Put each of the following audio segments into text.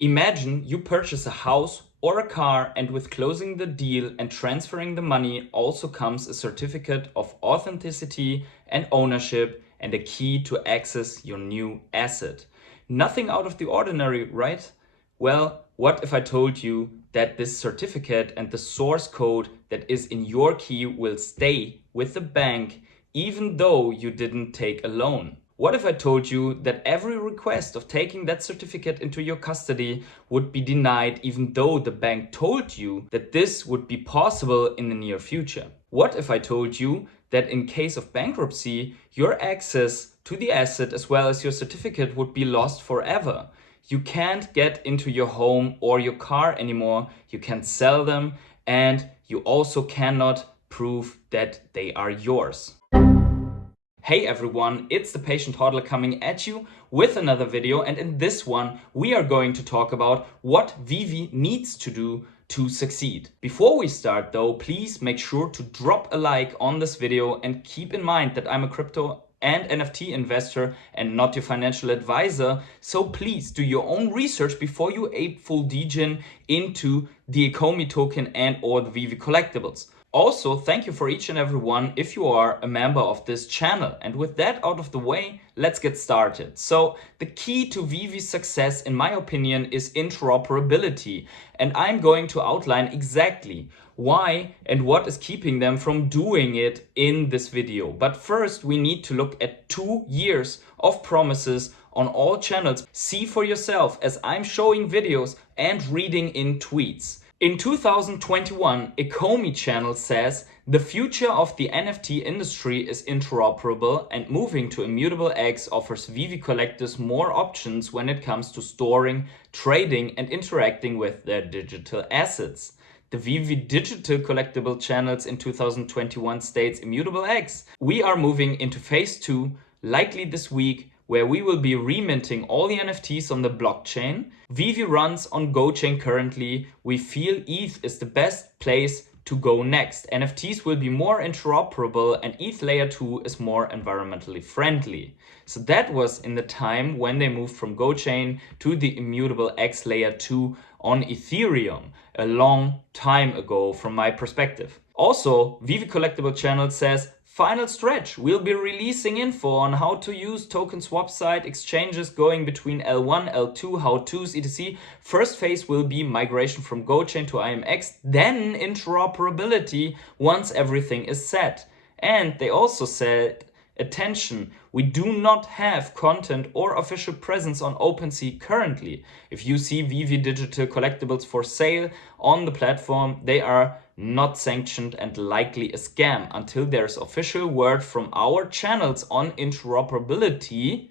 Imagine you purchase a house or a car, and with closing the deal and transferring the money also comes a certificate of authenticity and ownership and a key to access your new asset. Nothing out of the ordinary, right? Well, what if I told you that this certificate and the source code that is in your key will stay with the bank even though you didn't take a loan? What if I told you that every request of taking that certificate into your custody would be denied even though the bank told you that this would be possible in the near future? What if I told you that in case of bankruptcy, your access to the asset as well as your certificate would be lost forever? You can't get into your home or your car anymore, you can't sell them, and you also cannot prove that they are yours. Hey everyone, it's the Patient Hodler coming at you with another video, and in this one we are going to talk about what Veve needs to do to succeed. Before we start though, please make sure to drop a like on this video and keep in mind that I'm a crypto and NFT investor and not your financial advisor, so please do your own research before you ape full degen into the Ecomi token and or the Veve collectibles. Also, thank you for each and every one if you are a member of this channel. And with that out of the way, let's get started. So the key to Veve's success, in my opinion, is interoperability. And I'm going to outline exactly why and what is keeping them from doing it in this video. But first, we need to look at 2 years of promises on all channels. See for yourself as I'm showing videos and reading in tweets. In 2021, Ecomi channel says the future of the NFT industry is interoperable, and moving to Immutable X offers Veve collectors more options when it comes to storing, trading and interacting with their digital assets. The Veve digital collectible channels in 2021 states Immutable X. We are moving into phase 2, likely this week, where we will be reminting all the NFTs on the blockchain. Veve runs on GoChain currently. We feel ETH is the best place to go next. NFTs will be more interoperable and ETH layer 2 is more environmentally friendly. So that was in the time when they moved from GoChain to the Immutable X layer 2 on Ethereum, a long time ago from my perspective. Also, Veve Collectible Channel says, final stretch, we'll be releasing info on how to use token swap site exchanges going between L1, L2, how-tos, etc. First phase will be migration from GoChain to IMX, then interoperability once everything is set. And they also said, attention, we do not have content or official presence on OpenSea currently. If you see Veve digital collectibles for sale on the platform, they are not sanctioned and likely a scam. Until there's official word from our channels on interoperability,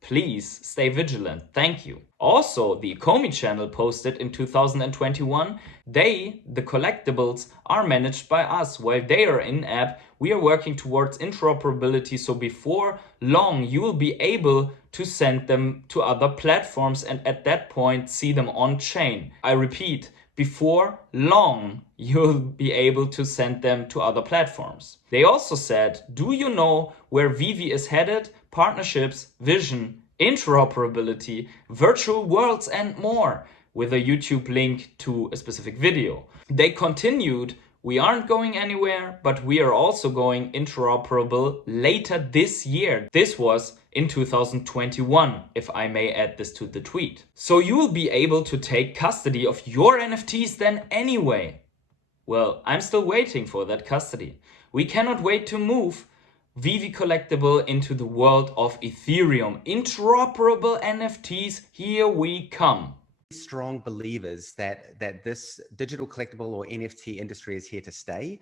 please stay vigilant. Thank you. Also, the Ecomi channel posted in 2021, the collectibles, are managed by us. While they are in-app, we are working towards interoperability, so before long you will be able to send them to other platforms and at that point see them on chain. I repeat, before long you'll be able to send them to other platforms. They also said, do you know where Veve is headed? Partnerships, vision, interoperability, virtual worlds and more, with a YouTube link to a specific video. They continued, we aren't going anywhere, but we are also going interoperable later this year. This was in 2021, if I may add this to the tweet. So you will be able to take custody of your NFTs then anyway. Well, I'm still waiting for that custody. We cannot wait to move Veve collectible into the world of Ethereum. Interoperable NFTs, here we come. Strong believers that this digital collectible or NFT industry is here to stay,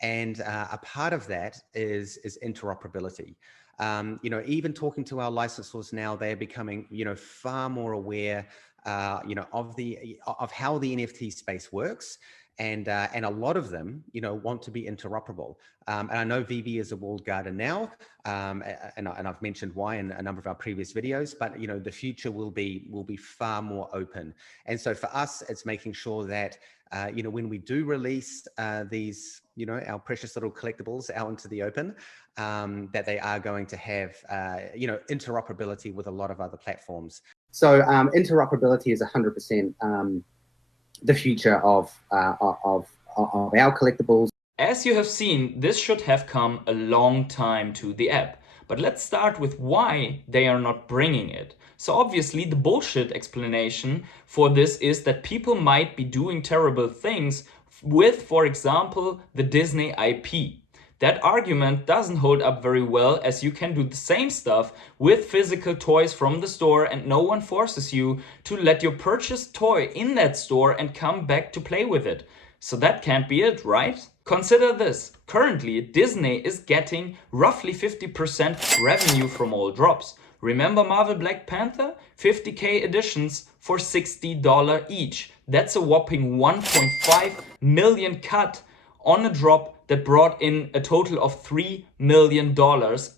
and a part of that is interoperability. Even talking to our licensors now, they're becoming far more aware of how the NFT space works. And a lot of them, want to be interoperable. And I know Veve is a walled garden now, and I've mentioned why in a number of our previous videos. But the future will be far more open. And so for us, it's making sure that when we do release these, our precious little collectibles out into the open, that they are going to have interoperability with a lot of other platforms. So interoperability is 100% the future of our collectibles. As you have seen, this should have come a long time to the app. But let's start with why they are not bringing it. So obviously the bullshit explanation for this is that people might be doing terrible things with, for example, the Disney IP. That argument doesn't hold up very well, as you can do the same stuff with physical toys from the store and no one forces you to let your purchased toy in that store and come back to play with it. So that can't be it, right? Consider this. Currently, Disney is getting roughly 50% revenue from all drops. Remember Marvel Black Panther? 50k editions for $60 each. That's a whopping 1.5 million cut on a drop that brought in a total of $3 million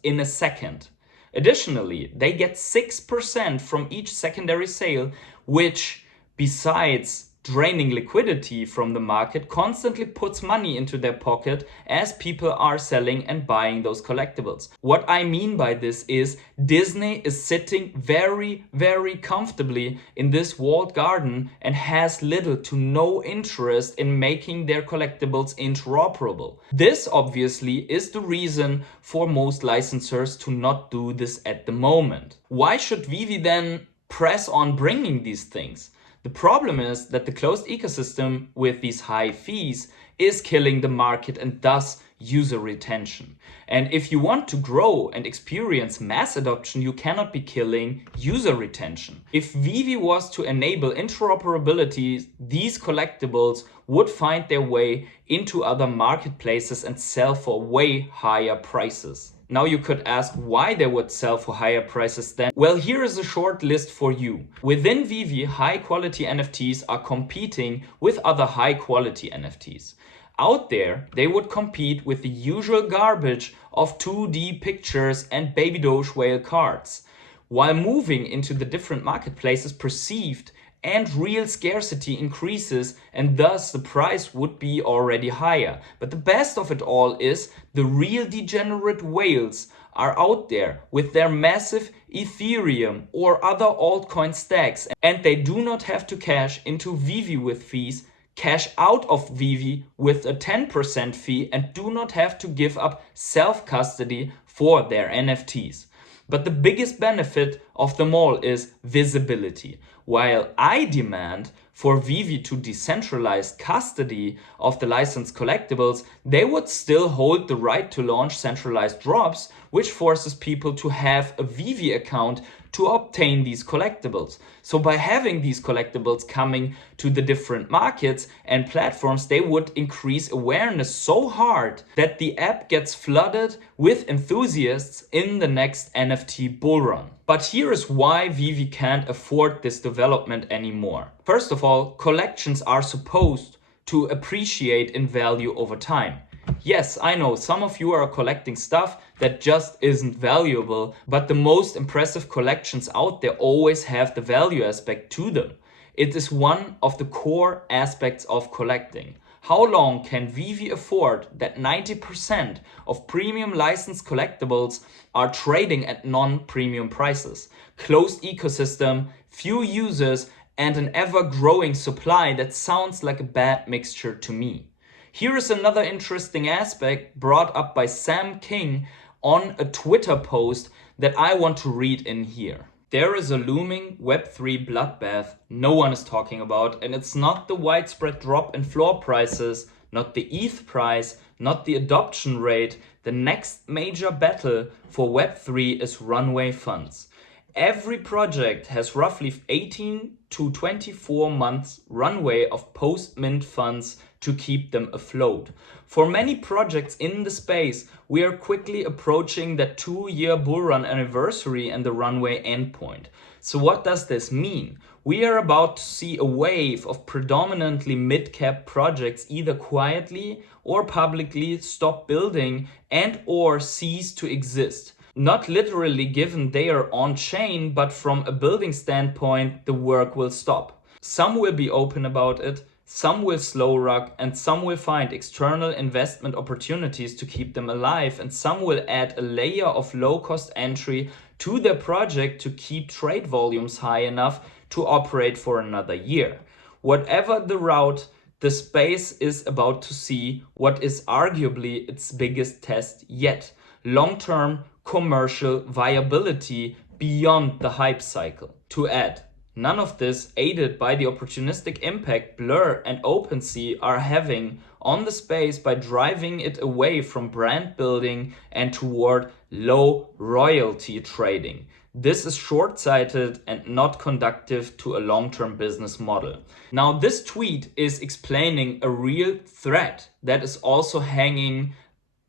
in a second. Additionally, they get 6% from each secondary sale, which, besides draining liquidity from the market, constantly puts money into their pocket as people are selling and buying those collectibles. What I mean by this is Disney is sitting very, very comfortably in this walled garden and has little to no interest in making their collectibles interoperable. This obviously is the reason for most licensors to not do this at the moment. Why should Veve then press on bringing these things? The problem is that the closed ecosystem with these high fees is killing the market and thus user retention. And if you want to grow and experience mass adoption, you cannot be killing user retention. If Veve was to enable interoperability, these collectibles would find their way into other marketplaces and sell for way higher prices. Now you could ask why they would sell for higher prices then. Well, here is a short list for you. Within Veve, high quality NFTs are competing with other high quality NFTs. Out there, they would compete with the usual garbage of 2D pictures and Baby Doge whale cards. While moving into the different marketplaces, perceived and real scarcity increases, and thus the price would be already higher. But the best of it all is the real degenerate whales are out there with their massive Ethereum or other altcoin stacks, and they do not have to cash into Veve with fees, cash out of Veve with a 10% fee, and do not have to give up self-custody for their NFTs. But the biggest benefit of them all is visibility. While I demand for Veve to decentralize custody of the licensed collectibles, they would still hold the right to launch centralized drops, which forces people to have a Veve account to obtain these collectibles. So by having these collectibles coming to the different markets and platforms, they would increase awareness so hard that the app gets flooded with enthusiasts in the next NFT bull run. But here is why Veve can't afford this development anymore. First of all, collections are supposed to appreciate in value over time. Yes, I know some of you are collecting stuff that just isn't valuable, but the most impressive collections out there always have the value aspect to them. It is one of the core aspects of collecting. How long can Veve afford that 90% of premium licensed collectibles are trading at non-premium prices? Closed ecosystem, few users, and an ever-growing supply that sounds like a bad mixture to me. Here is another interesting aspect brought up by Sam King on a Twitter post that I want to read in here. There is a looming Web3 bloodbath no one is talking about, and it's not the widespread drop in floor prices, not the ETH price, not the adoption rate. The next major battle for Web3 is runway funds. Every project has roughly 18 to 24 months runway of post-mint funds to keep them afloat. For many projects in the space, we are quickly approaching that 2-year bull run anniversary and the runway endpoint. So what does this mean? We are about to see a wave of predominantly mid-cap projects either quietly or publicly stop building and or cease to exist. Not literally given they are on-chain, but from a building standpoint, the work will stop. Some will be open about it, some will slow rock, and some will find external investment opportunities to keep them alive, and some will add a layer of low-cost entry to their project to keep trade volumes high enough to operate for another year. Whatever the route, the space is about to see what is arguably its biggest test yet: long-term commercial viability beyond the hype cycle. To add, none of this aided by the opportunistic impact Blur and OpenSea are having on the space by driving it away from brand building and toward low royalty trading. This is short-sighted and not conducive to a long-term business model. Now, this tweet is explaining a real threat that is also hanging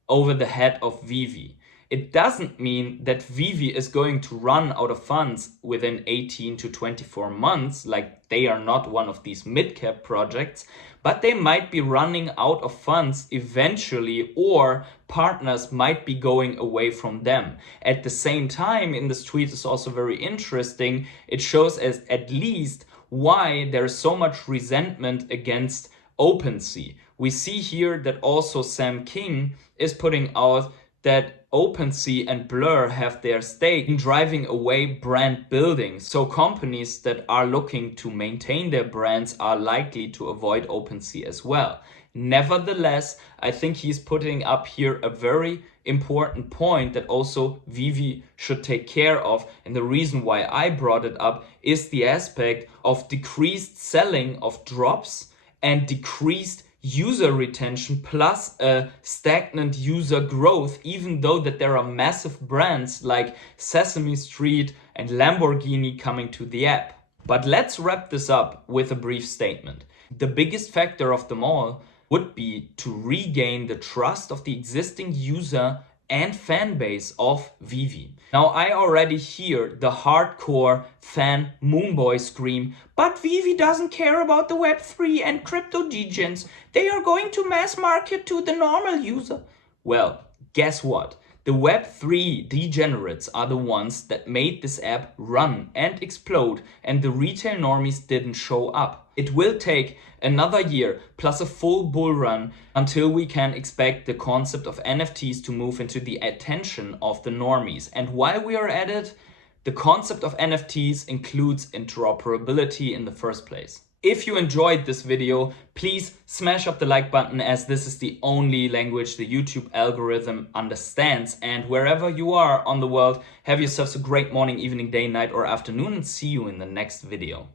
over the head of Veve. It doesn't mean that Veve is going to run out of funds within 18 to 24 months, like they are not one of these mid-cap projects, but they might be running out of funds eventually, or partners might be going away from them. At the same time, in this tweet is also very interesting, it shows as at least why there is so much resentment against OpenSea. We see here that also Sam King is putting out that OpenSea and Blur have their stake in driving away brand building. So companies that are looking to maintain their brands are likely to avoid OpenSea as well. Nevertheless, I think he's putting up here a very important point that also Veve should take care of. And the reason why I brought it up is the aspect of decreased selling of drops and decreased user retention plus a stagnant user growth, even though that there are massive brands like Sesame Street and Lamborghini coming to the app. But let's wrap this up with a brief statement. The biggest factor of them all would be to regain the trust of the existing user and fan base of Veve. Now, I already hear the hardcore fan Moonboy scream, but Veve doesn't care about the Web3 and crypto degens. They are going to mass market to the normal user. Well, guess what? The Web3 degenerates are the ones that made this app run and explode, and the retail normies didn't show up. It will take another year plus a full bull run until we can expect the concept of NFTs to move into the attention of the normies. And while we are at it, the concept of NFTs includes interoperability in the first place. If you enjoyed this video, please smash up the like button, as this is the only language the YouTube algorithm understands. And wherever you are on the world, have yourselves a great morning, evening, day, night, or afternoon, and see you in the next video.